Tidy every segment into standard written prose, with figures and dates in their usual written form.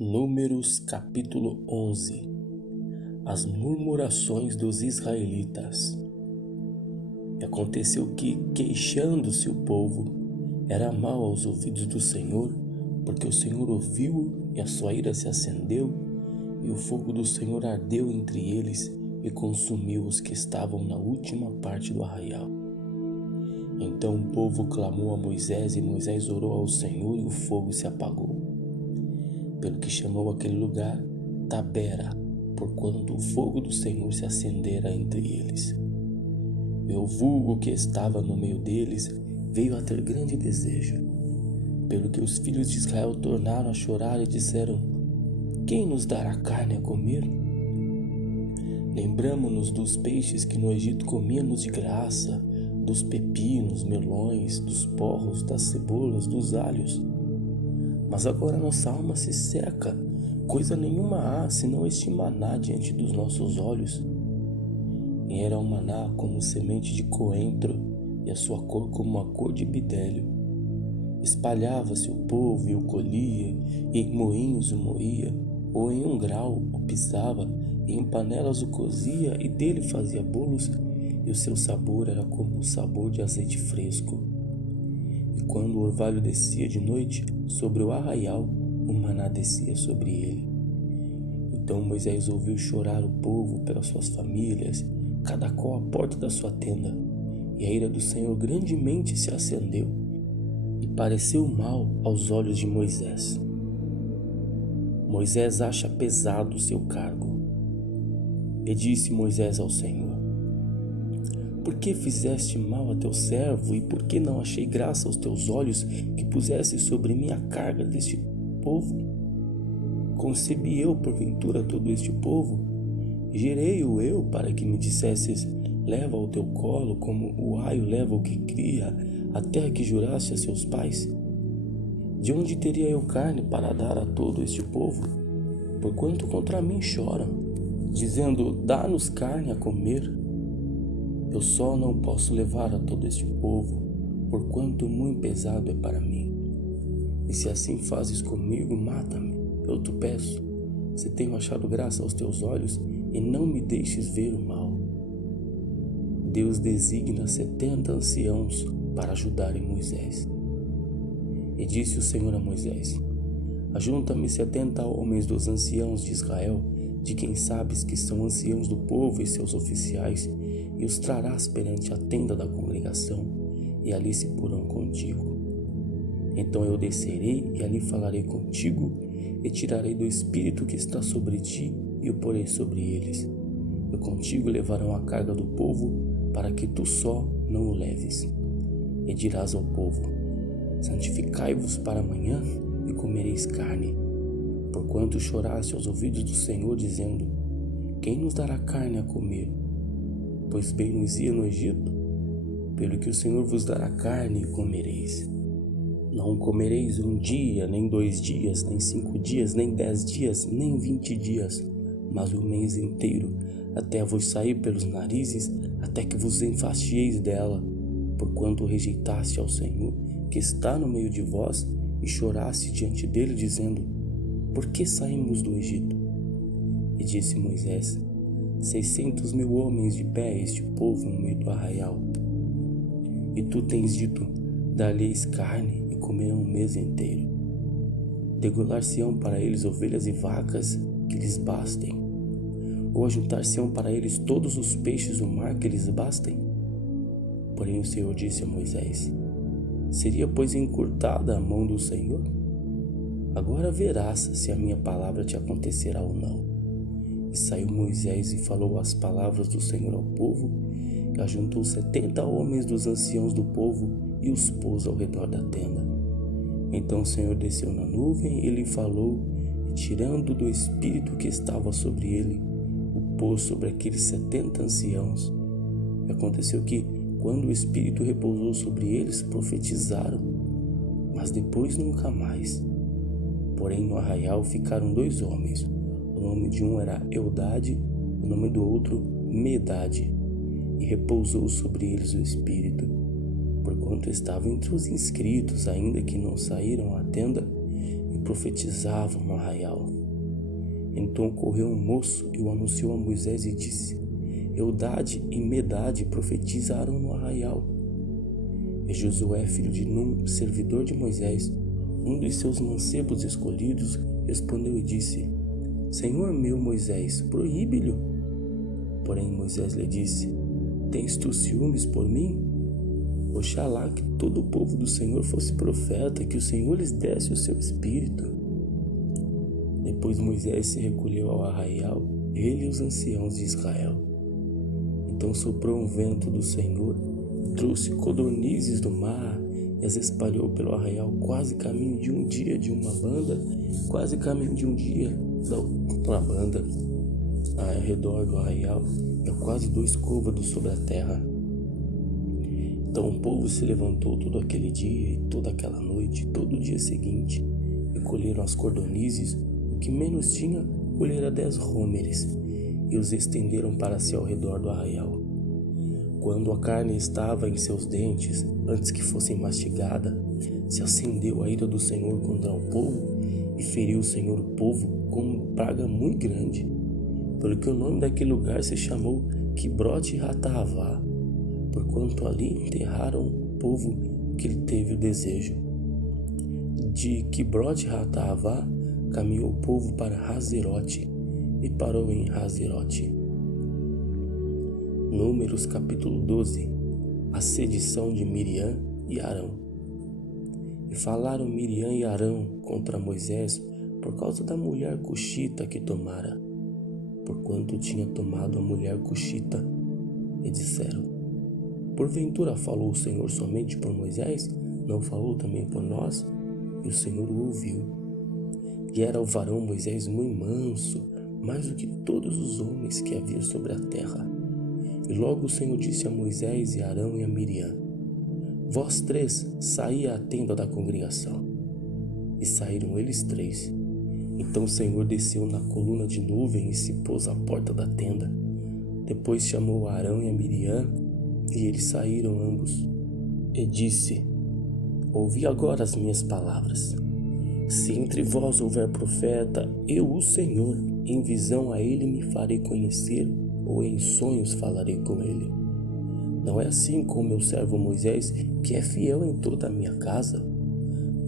Números capítulo 11. As murmurações dos israelitas. E aconteceu que, queixando-se o povo, era mal aos ouvidos do Senhor, porque o Senhor ouviu e a sua ira se acendeu, e o fogo do Senhor ardeu entre eles e consumiu os que estavam na última parte do arraial. Então o povo clamou a Moisés, e Moisés orou ao Senhor, e o fogo se apagou. Pelo que chamou aquele lugar Tabera, porquanto o fogo do Senhor se acendera entre eles. E o vulgo que estava no meio deles veio a ter grande desejo, pelo que os filhos de Israel tornaram a chorar e disseram: quem nos dará carne a comer? Lembramo-nos dos peixes que no Egito comíamos de graça, dos pepinos, melões, dos porros, das cebolas, dos alhos. Mas agora nossa alma se seca, coisa nenhuma há, senão este maná diante dos nossos olhos. E era um maná como semente de coentro, e a sua cor como a cor de bidélio. Espalhava-se o povo e o colhia, e em moinhos o moía, ou em um grau o pisava, e em panelas o cozia, e dele fazia bolos, e o seu sabor era como o sabor de azeite fresco. E quando o orvalho descia de noite sobre o arraial, o maná descia sobre ele. Então Moisés ouviu chorar o povo pelas suas famílias, cada qual à porta da sua tenda. E a ira do Senhor grandemente se acendeu, e pareceu mal aos olhos de Moisés. Moisés acha pesado o seu cargo. E disse Moisés ao Senhor: por que fizeste mal a teu servo, e por que não achei graça aos teus olhos que pusesse sobre mim a carga deste povo? Concebi eu, porventura, todo este povo? Gerei-o eu para que me dissesses: leva ao teu colo, como o aio leva o que cria, a terra que juraste a seus pais? De onde teria eu carne para dar a todo este povo? Porquanto contra mim choram, dizendo: dá-nos carne a comer. Eu só não posso levar a todo este povo, porquanto muito pesado é para mim. E se assim fazes comigo, mata-me, eu te peço, se tenho achado graça aos teus olhos, e não me deixes ver o mal. Deus designa 70 anciãos para ajudarem Moisés. E disse o Senhor a Moisés: ajunta-me 70 homens dos anciãos de Israel, de quem sabes que são anciãos do povo e seus oficiais, e os trarás perante a tenda da congregação, e ali se porão contigo. Então eu descerei e ali falarei contigo, e tirarei do espírito que está sobre ti, e o porei sobre eles. E contigo levarão a carga do povo, para que tu só não o leves. E dirás ao povo: santificai-vos para amanhã, e comereis carne. Porquanto choraste aos ouvidos do Senhor, dizendo: quem nos dará carne a comer? Pois bem nos ia no Egito, pelo que o Senhor vos dará carne e comereis. Não comereis 1 dia, nem 2 dias, nem 5 dias, nem 10 dias, nem 20 dias, mas o mês inteiro, até vos sair pelos narizes, até que vos enfastieis dela, porquanto rejeitaste ao Senhor, que está no meio de vós, e choraste diante dele, dizendo: por que saímos do Egito? E disse Moisés: 600.000 homens de pé este povo no meio do arraial. E tu tens dito: dar-lhes carne e comerão o mês inteiro. Degolar-se-ão para eles ovelhas e vacas que lhes bastem, ou ajuntar-se-ão para eles todos os peixes do mar que lhes bastem? Porém o Senhor disse a Moisés: seria pois encurtada a mão do Senhor? Agora verás se a minha palavra te acontecerá ou não. E saiu Moisés e falou as palavras do Senhor ao povo, e ajuntou 70 homens dos anciãos do povo, e os pôs ao redor da tenda. Então o Senhor desceu na nuvem e lhe falou, e tirando do espírito que estava sobre ele, o pôs sobre aqueles 70 anciãos. E aconteceu que, quando o espírito repousou sobre eles, profetizaram, mas depois nunca mais. Porém no arraial ficaram 2 homens. O nome de um era Eldade, o nome do outro Medade, e repousou sobre eles o Espírito, porquanto estavam entre os inscritos, ainda que não saíram à tenda, e e profetizavam no arraial. Então correu um moço e o anunciou a Moisés e disse: Eldade e Medade profetizaram no arraial. E Josué, filho de Num, servidor de Moisés, um dos seus mancebos escolhidos, respondeu e disse: Senhor meu Moisés, proíbe-lhe. Porém Moisés lhe disse: Tens tu ciúmes por mim? Oxalá que todo o povo do Senhor fosse profeta, que o Senhor lhes desse o seu espírito. Depois Moisés se recolheu ao arraial, ele e os anciãos de Israel. Então soprou um vento do Senhor, trouxe codornizes do mar e as espalhou pelo arraial, quase caminho de um dia de uma banda, quase caminho de um dia da outra banda, ao redor do arraial, e quase 2 côvados sobre a terra. Então o povo se levantou todo aquele dia e toda aquela noite, todo o dia seguinte, e colheram as cordonizes, o que menos tinha, colhera 10 homeres, e os estenderam para si ao redor do arraial. Quando a carne estava em seus dentes, antes que fossem mastigada, se acendeu a ira do Senhor contra o povo, e feriu o Senhor o povo com uma praga muito grande, pelo que o nome daquele lugar se chamou Quibrote Hataavá, porquanto ali enterraram o povo que lhe teve o desejo. De Quibrote Hataavá caminhou o povo para Hazerote e parou em Hazerote. Números capítulo 12. A sedição de Miriam e Arão. E falaram Miriam e Arão contra Moisés por causa da mulher cuxita que tomara, porquanto tinha tomado a mulher cuxita, e disseram: Porventura falou o Senhor somente por Moisés, não falou também por nós? E o Senhor o ouviu. E era o varão Moisés muito manso, mais do que todos os homens que havia sobre a terra. E logo o Senhor disse a Moisés e a Arão e a Miriam: Vós 3 saí à tenda da congregação. E saíram eles 3. Então o Senhor desceu na coluna de nuvem e se pôs à porta da tenda. Depois chamou a Arão e a Miriam, e eles saíram ambos. E disse: Ouvi agora as minhas palavras. Se entre vós houver profeta, eu, o Senhor, em visão a ele me farei conhecer, ou em sonhos falarei com ele. Não é assim com meu servo Moisés, que é fiel em toda a minha casa?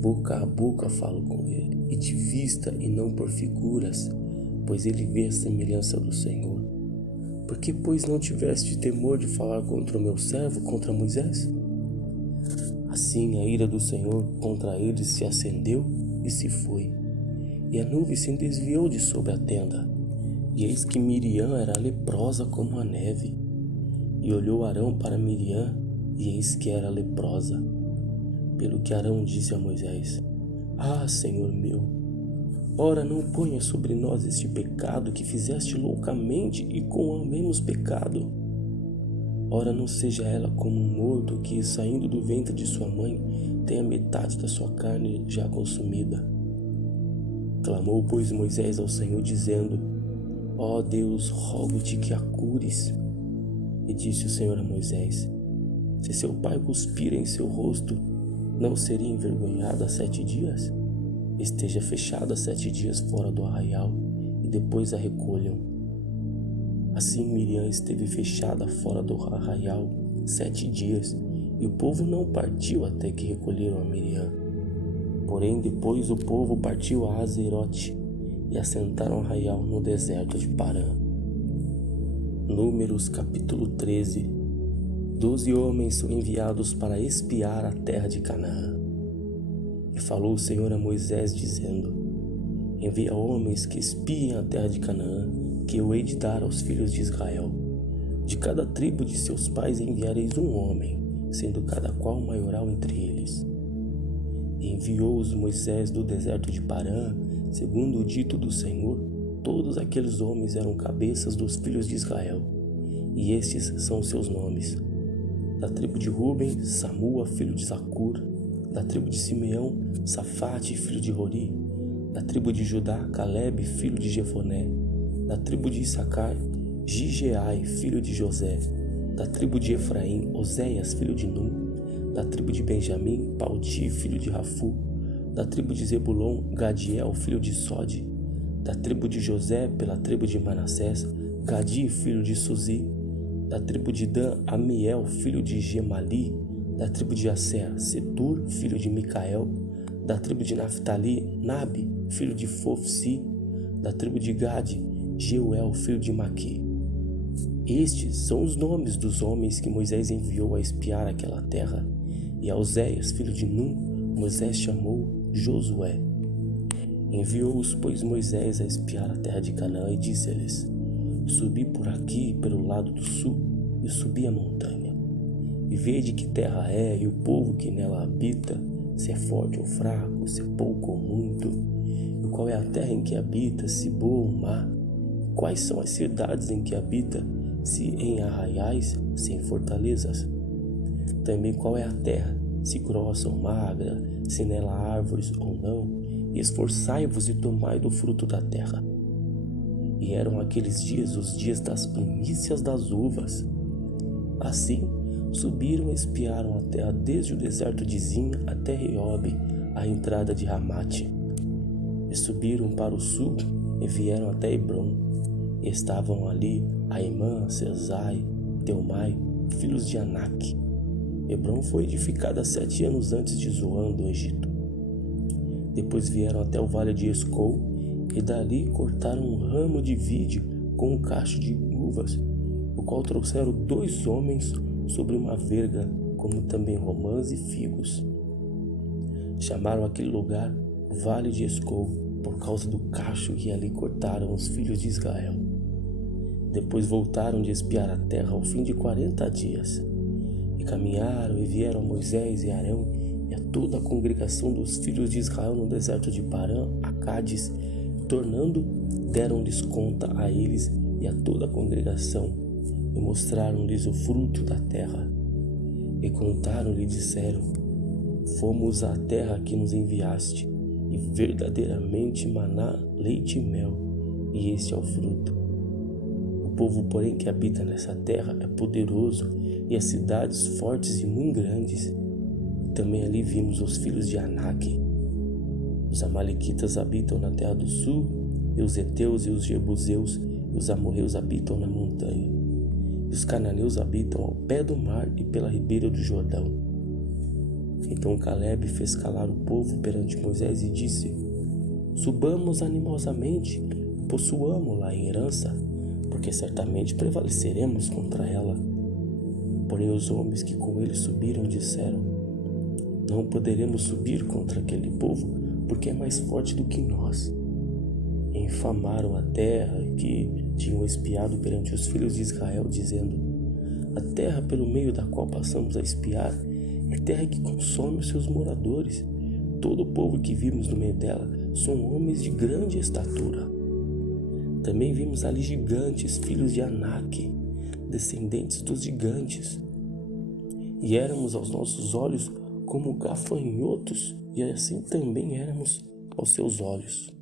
Boca a boca falo com ele, e de vista e não por figuras, pois ele vê a semelhança do Senhor. Por que, pois, não tiveste temor de falar contra o meu servo, contra Moisés? Assim a ira do Senhor contra ele se acendeu e se foi, e a nuvem se desviou de sobre a tenda. E eis que Miriam era leprosa como a neve. E olhou Arão para Miriam, e eis que era leprosa. Pelo que Arão disse a Moisés: Ah, Senhor meu, ora não ponha sobre nós este pecado que fizeste loucamente e com ao menos pecado. Ora não seja ela como um morto que, saindo do ventre de sua mãe, tem a metade da sua carne já consumida. Clamou, pois, Moisés ao Senhor, dizendo: Ó Deus, rogo-te que a cures. E disse o Senhor a Moisés: Se seu pai cuspira em seu rosto, não seria envergonhado há 7 dias? Esteja fechada 7 dias fora do arraial, e depois a recolham. Assim Miriam esteve fechada fora do arraial 7 dias, e o povo não partiu até que recolheram a Miriam. Porém depois o povo partiu a Hazerote, e assentaram o arraial no deserto de Parã. Números capítulo 13. 12 homens são enviados para espiar a terra de Canaã. E falou o Senhor a Moisés, dizendo: Envia homens que espiem a terra de Canaã, que eu hei de dar aos filhos de Israel. De cada tribo de seus pais enviareis um homem, sendo cada qual maioral entre eles. E enviou-os Moisés do deserto de Parã, segundo o dito do Senhor. Todos aqueles homens eram cabeças dos filhos de Israel, e estes são os seus nomes: da tribo de Ruben, Samua, filho de Zacur; da tribo de Simeão, Safate, filho de Rori; da tribo de Judá, Calebe, filho de Jefoné; da tribo de Issacar, Gigeai, filho de José; da tribo de Efraim, Oséias, filho de Num; da tribo de Benjamim, Palti, filho de Rafu; Da tribo de Zebulon, Gadiel, filho de Sode. Da tribo de José, pela tribo de Manassés, Gadi, filho de Suzi. Da tribo de Dan, Amiel, filho de Gemali. Da tribo de Asser, Setur, filho de Micael. Da tribo de Naphtali, Nabi, filho de Fofsi. Da tribo de Gade, Jeuel, filho de Maqui. Estes são os nomes dos homens que Moisés enviou a espiar aquela terra. E a Oséias, filho de Num, Moisés chamou Josué. Enviou-os, pois, Moisés a espiar a terra de Canaã e disse-lhes: Subi por aqui, pelo lado do sul, e subi a montanha. E vede que terra é, e o povo que nela habita, se é forte ou fraco, se é pouco ou muito, e qual é a terra em que habita, se boa ou má, quais são as cidades em que habita, se em arraiais, se em fortalezas. Também qual é a terra, se grossa ou magra, se nela há árvores ou não, e esforçai-vos e tomai do fruto da terra. E eram aqueles dias os dias das primícias das uvas. Assim, subiram e espiaram a terra desde o deserto de Zin até Reobe, a entrada de Ramate. E subiram para o sul e vieram até Hebron. E estavam ali Aimã, Sesai, Teumai, filhos de Anak. Hebron foi edificada 7 anos antes de Zoan do Egito. Depois vieram até o vale de Escol, e dali cortaram um ramo de vide com um cacho de uvas, o qual trouxeram 2 homens sobre uma verga, como também romãs e figos. Chamaram aquele lugar Vale de Escol, por causa do cacho que ali cortaram os filhos de Israel. Depois voltaram de espiar a terra ao fim de 40 dias. E caminharam e vieram a Moisés e Arão e a toda a congregação dos filhos de Israel no deserto de Parã, a Cádiz, tornando, deram-lhes conta a eles e a toda a congregação, e mostraram-lhes o fruto da terra. E contaram-lhe e disseram: Fomos à terra que nos enviaste, e verdadeiramente maná, leite e mel, e este é o fruto. O povo, porém, que habita nessa terra é poderoso, e as cidades fortes e muito grandes. E também ali vimos os filhos de Anak. Os amalequitas habitam na terra do sul, e os heteus e os jebuseus e os amorreus habitam na montanha. E os cananeus habitam ao pé do mar e pela ribeira do Jordão. Então Caleb fez calar o povo perante Moisés e disse: Subamos animosamente e possuamo-la em herança, porque certamente prevaleceremos contra ela. Porém os homens que com ele subiram disseram: Não poderemos subir contra aquele povo, porque é mais forte do que nós. E infamaram a terra que tinham espiado perante os filhos de Israel, dizendo: A terra pelo meio da qual passamos a espiar é terra que consome os seus moradores. Todo o povo que vimos no meio dela são homens de grande estatura. Também vimos ali gigantes, filhos de Anak, descendentes dos gigantes. E éramos aos nossos olhos como gafanhotos, e assim também éramos aos seus olhos.